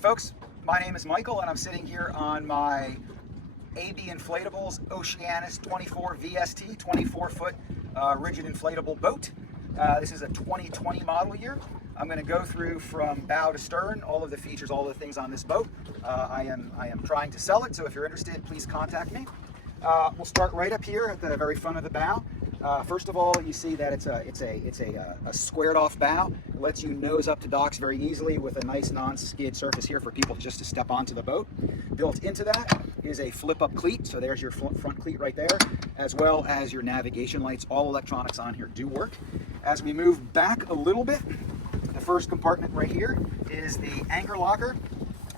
folks, my name is Michael and I'm sitting here on my AB Inflatables Oceanus 24 VST 24-foot rigid inflatable boat. This is a 2020 model year. I'm going to go through from bow to stern all of the features, all of the things on this boat. I am trying to sell it, so if you're interested, please contact me. We'll start right up here at the very front of the bow. First of all, you see that it's a squared off bow. It lets you nose up to docks very easily with a nice non-skid surface here for people just to step onto the boat. Built into that is a flip-up cleat, so there's your front cleat right there, as well as your navigation lights. All electronics on here do work. As we move back a little bit, the first compartment right here is the anchor locker.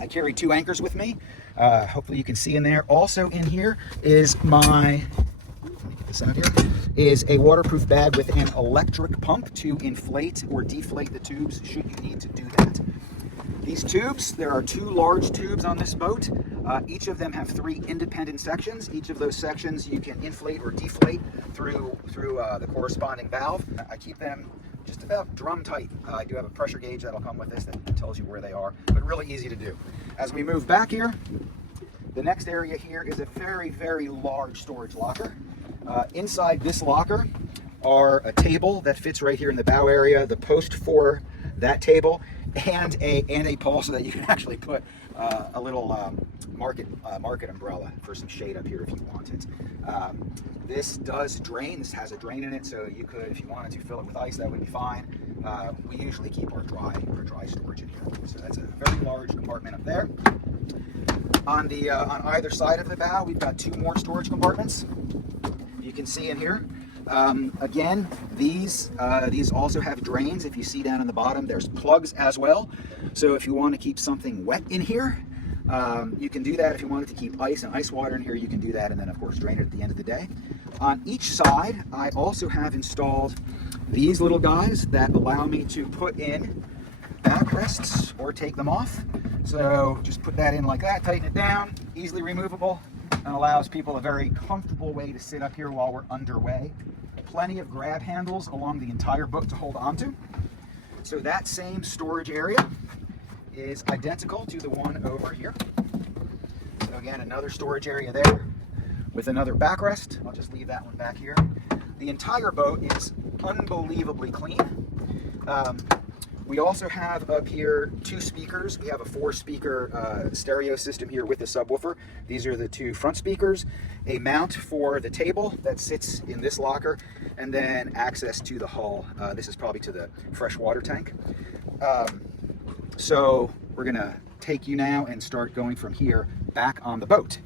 I carry 2 anchors with me. Hopefully you can see in there. Also in here is my, let me get this out here, is a waterproof bag with an electric pump to inflate or deflate the tubes should you need to do that. These tubes, there are 2 large tubes on this boat. Each of them have 3 independent sections. Each of those sections you can inflate or deflate through the corresponding valve. I keep them just about drum tight. I do have a pressure gauge that'll come with this that tells you where they are, but really easy to do. As we move back here, the next area here is a very, very large storage locker. Inside this locker are a table that fits right here in the bow area, the post for that table, and a pole so that you can actually put a little market umbrella for some shade up here if you want it. This does drain. This has a drain in it, so you could, if you wanted to fill it with ice, that would be fine. We usually keep our dry storage in here, so that's a very large compartment up there. On either side of the bow, we've got 2 more storage compartments. You can see in here. Again, these also have drains. If you see down in the bottom, there's plugs as well. So if you want to keep something wet in here, you can do that. If you wanted to keep ice and ice water in here, you can do that, and then of course drain it at the end of the day. On each side, I also have installed these little guys that allow me to put in backrests or take them off. So just put that in like that, tighten it down, easily removable, and allows people a very comfortable way to sit up here while we're underway. Plenty of grab handles along the entire boat to hold onto. So that same storage area is identical to the one over here. So again, another storage area there with another backrest. I'll just leave that one back here. The entire boat is unbelievably clean. We also have up here 2 speakers. We have a 4-speaker stereo system here with a subwoofer. These are the 2 front speakers, a mount for the table that sits in this locker, and then access to the hull. This is probably to the fresh water tank. So we're gonna take you now and start going from here back on the boat.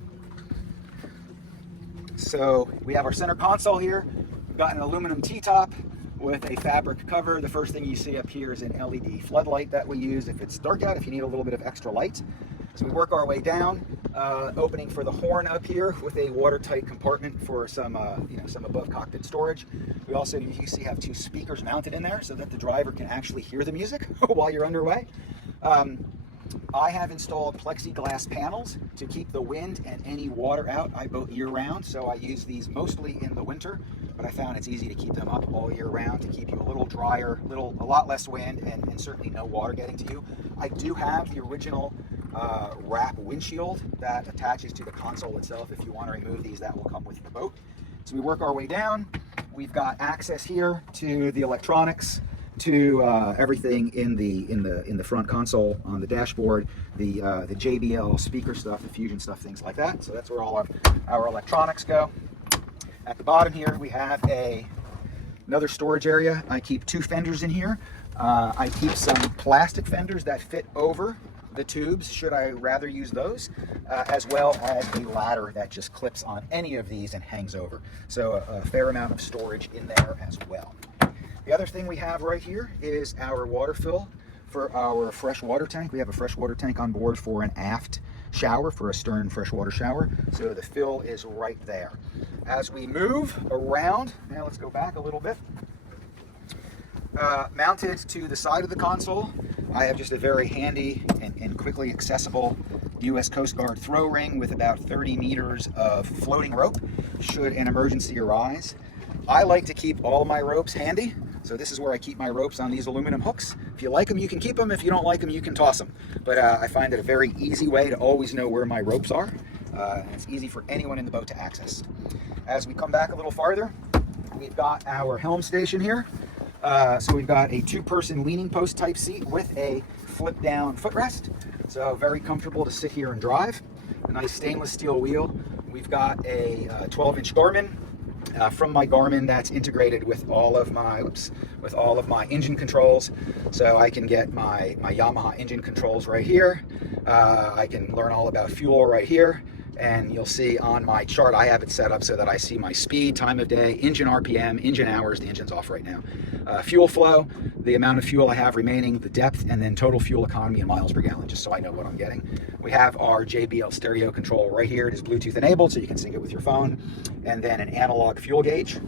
So we have our center console here. We've got an aluminum T-top with a fabric cover. The first thing you see up here is an LED floodlight that we use if it's dark out, if you need a little bit of extra light. So we work our way down, opening for the horn up here with a watertight compartment for some above cockpit storage. We also, you see, have 2 speakers mounted in there so that the driver can actually hear the music while you're underway. I have installed plexiglass panels to keep the wind and any water out. I boat year round, so I use these mostly in the winter, but I found it's easy to keep them up all year round to keep you a little drier, a lot less wind, and certainly no water getting to you. I do have the original wrap windshield that attaches to the console itself. If you want to remove these, that will come with the boat. So we work our way down. We've got access here to the electronics, to everything in the front console on the dashboard, the JBL speaker stuff, the Fusion stuff, things like that. So that's where all our electronics go. At the bottom here, we have another storage area. I keep 2 fenders in here. I keep some plastic fenders that fit over the tubes, should I rather use those, as well as a ladder that just clips on any of these and hangs over. So a fair amount of storage in there as well. The other thing we have right here is our water fill for our fresh water tank. We have a fresh water tank on board for an aft shower, for a stern freshwater shower. So the fill is right there. As we move around, now let's go back a little bit. Mounted to the side of the console, I have just a very handy and quickly accessible U.S. Coast Guard throw ring with about 30 meters of floating rope should an emergency arise. I like to keep all my ropes handy, So this is where I keep my ropes on these aluminum hooks. If you like them, you can keep them. If you don't like them, you can toss them. But I find it a very easy way to always know where my ropes are. And it's easy for anyone in the boat to access. As we come back a little farther, we've got our helm station here. So we've got a 2-person leaning post type seat with a flip down footrest. So very comfortable to sit here and drive. A nice stainless steel wheel. We've got a 12-inch Garmin. From my Garmin, that's integrated with all of my engine controls. So I can get my Yamaha engine controls right here. I can learn all about fuel right here. And you'll see on my chart, I have it set up so that I see my speed, time of day, engine RPM, engine hours. The engine's off right now. Fuel flow, the amount of fuel I have remaining, the depth, and then total fuel economy in miles per gallon, just so I know what I'm getting. We have our JBL stereo control right here. It is Bluetooth enabled, so you can sync it with your phone. And then an analog fuel gauge.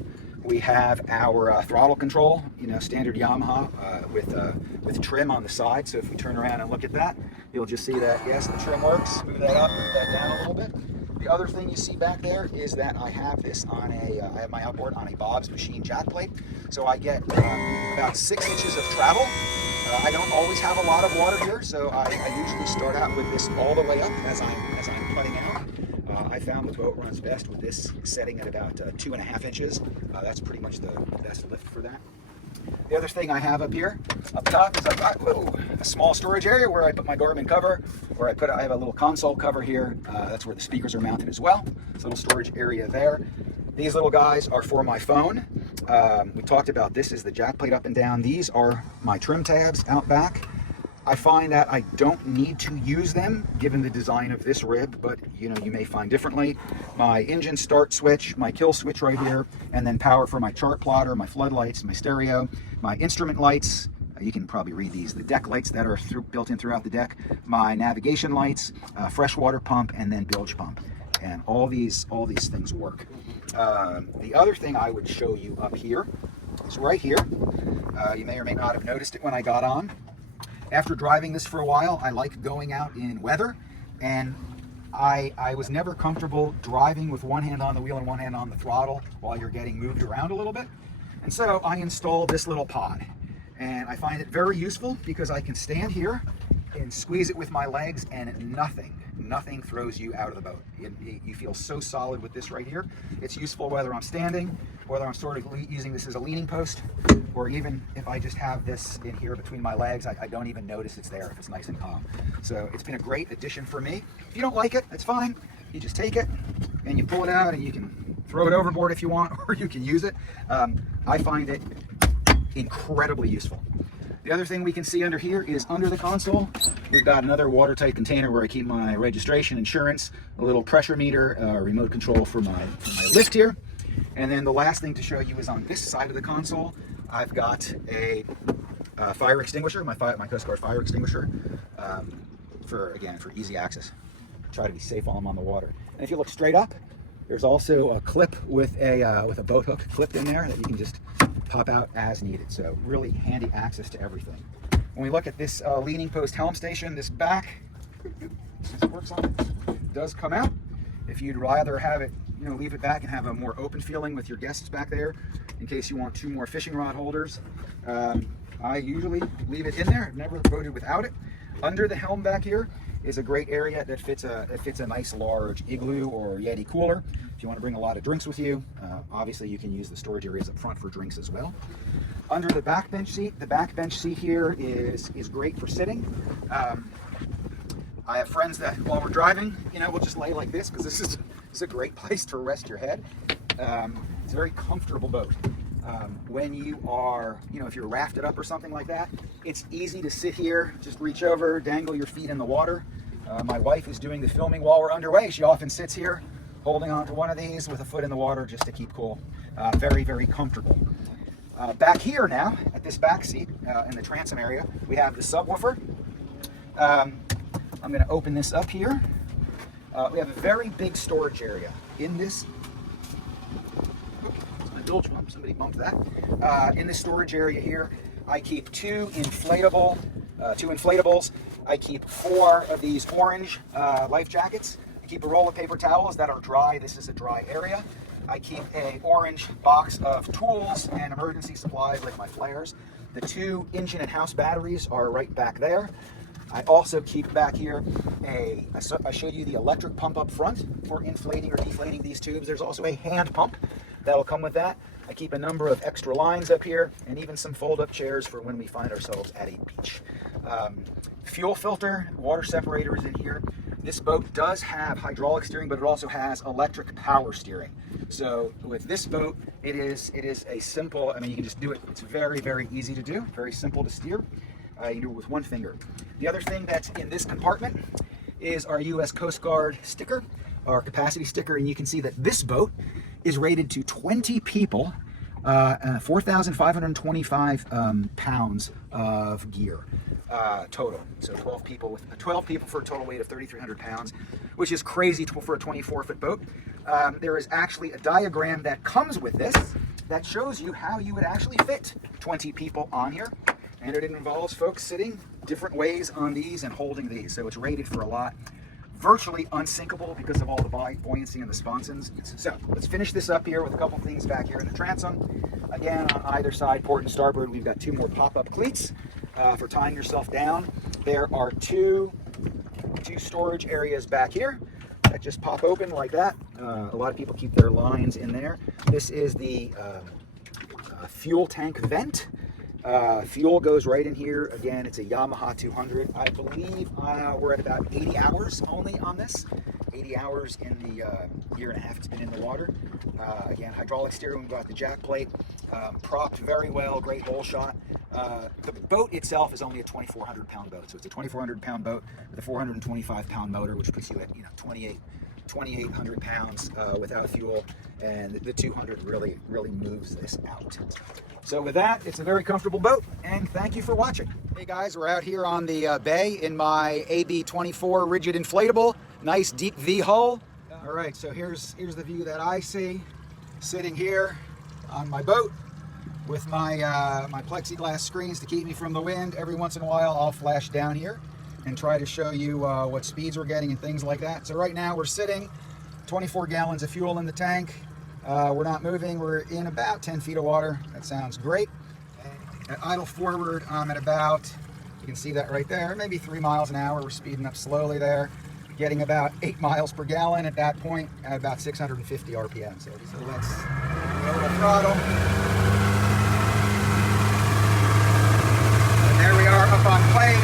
We have our throttle control, standard Yamaha with trim on the side. So if we turn around and look at that, you'll just see that, yes, the trim works. Move that up, move that down a little bit. The other thing you see back there is that I have this on I have my outboard on a Bob's Machine jack plate. So I get about 6 inches of travel. I don't always have a lot of water here, so I usually start out with this all the way up as I'm putting out. I found the boat runs best with this setting at about 2.5 inches. That's pretty much the best lift for that. The other thing I have up here, up top, is I've got a small storage area where I put my Garmin cover, where I have a little console cover here. That's where the speakers are mounted as well. It's a little storage area there. These little guys are for my phone. We talked about this is the jack plate up and down. These are my trim tabs out back. I find that I don't need to use them given the design of this rib, but you may find differently. My engine start switch, my kill switch right here, and then power for my chart plotter, my floodlights, my stereo, my instrument lights. You can probably read these, the deck lights that are built in throughout the deck, my navigation lights, freshwater pump, and then bilge pump. And all these things work. The other thing I would show you up here is right here. You may or may not have noticed it when I got on. After driving this for a while, I like going out in weather, and I was never comfortable driving with one hand on the wheel and one hand on the throttle while you're getting moved around a little bit. And so I installed this little pod, and I find it very useful because I can stand here and squeeze it with my legs, and nothing throws you out of the boat. You feel so solid with this right here. It's useful whether I'm standing, whether I'm sort of using this as a leaning post, or even if I just have this in here between my legs, I don't even notice it's there if it's nice and calm. So it's been a great addition for me. If you don't like it, that's fine. You just take it and you pull it out, and you can throw it overboard if you want, or you can use it. I find it incredibly useful. The other thing we can see under here is under the console, we've got another watertight container where I keep my registration, insurance, a little pressure meter, remote control for my lift here. And then the last thing to show you is on this side of the console, I've got a fire extinguisher, my Coast Guard fire extinguisher, for easy access. Try to be safe while I'm on the water. And if you look straight up, there's also a clip with a boat hook clipped in there that you can just pop out as needed. So really handy access to everything. When we look at this leaning post helm station, this back, since it works on it, does come out. If you'd rather have it, leave it back and have a more open feeling with your guests back there, in case you want 2 more fishing rod holders, I usually leave it in there. I've never boated without it. Under the helm back here is a great area that fits a nice large igloo or Yeti cooler. If you want to bring a lot of drinks with you, obviously you can use the storage areas up front for drinks as well. Under the back bench seat here is great for sitting. I have friends that while we're driving, we'll just lay like this because this is a great place to rest your head. It's a very comfortable boat. When you are, if you're rafted up or something like that, it's easy to sit here, just reach over, dangle your feet in the water. My wife is doing the filming while we're underway. She often sits here holding on to one of these with a foot in the water just to keep cool. Very, very comfortable. Back here now, at this back seat in the transom area, we have the subwoofer. I'm going to open this up here. We have a very big storage area in this. Bilge pump, somebody bumped that. In this storage area here, I keep 2 inflatables. I keep 4 of these orange life jackets. I keep a roll of paper towels that are dry. This is a dry area. I keep a orange box of tools and emergency supplies like my flares. The 2 engine and house batteries are right back there. I also keep back here I showed you the electric pump up front for inflating or deflating these tubes. There's also a hand pump that'll come with that. I keep a number of extra lines up here and even some fold-up chairs for when we find ourselves at a beach. Fuel filter, water separator is in here. This boat does have hydraulic steering, but it also has electric power steering. So with this boat, it is a simple, I mean, you can just do it. It's very, very easy to do, very simple to steer. You can do it with one finger. The other thing that's in this compartment is our U.S. Coast Guard sticker, our capacity sticker, and you can see that this boat is rated to 20 people, 4,525 pounds of gear total. So 12 people for a total weight of 3,300 pounds, which is crazy for a 24-foot boat. There is actually a diagram that comes with this that shows you how you would actually fit 20 people on here. And it involves folks sitting different ways on these and holding these. So it's rated for a lot. Virtually unsinkable because of all the buoyancy and the sponsons. So let's finish this up here with a couple things back here in the transom. Again, on either side, port and starboard, we've got 2 more pop-up cleats for tying yourself down. There are two storage areas back here that just pop open like that. A lot of people keep their lines in there. This is the fuel tank vent. Fuel goes right in here. Again, it's a Yamaha 200. I believe we're at about 80 hours only on this. 80 hours in the year and a half it's been in the water. Again, hydraulic steering, we've got the jack plate, propped very well, great hole shot. The boat itself is only a 2,400 pound boat. So it's a 2,400 pound boat with a 425 pound motor, which puts you at 2,800 pounds without fuel, and the 200 really moves this out. So with that, it's a very comfortable boat, and thank you for watching. Hey guys, we're out here on the bay in my AB 24 rigid inflatable, nice deep V hull. All right, so here's the view that I see sitting here on my boat with my my plexiglass screens to keep me from the wind. Every once in a while, I'll flash down here and try to show you what speeds we're getting and things like that. So right now we're sitting, 24 gallons of fuel in the tank. We're not moving. We're in about 10 feet of water. That sounds great. At idle forward, I'm at about, you can see that right there, maybe 3 miles an hour. We're speeding up slowly there, getting about 8 miles per gallon at that point at about 650 RPM. So let's go to throttle. And there we are up on plane.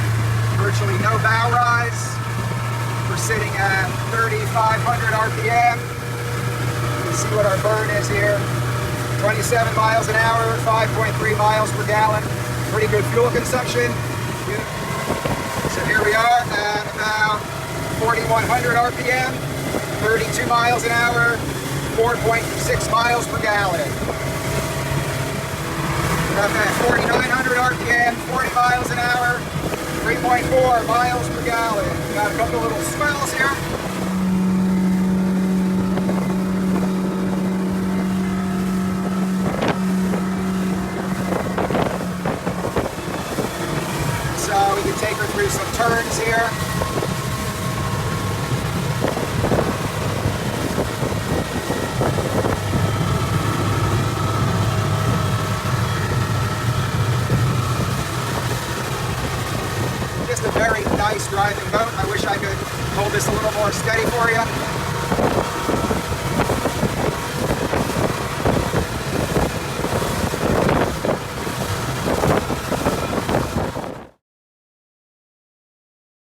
Virtually no bow rise. We're sitting at 3,500 RPM. You can see what our burn is here. 27 miles an hour, 5.3 miles per gallon. Pretty good fuel consumption. So here we are at about 4,100 RPM, 32 miles an hour, 4.6 miles per gallon. We're up at 4,900 RPM, 40 miles an hour, 3.4 miles per gallon. Got a couple little swells here. So we can take her through some turns here. Just a very nice driving boat. I wish I could hold this a little more steady for you.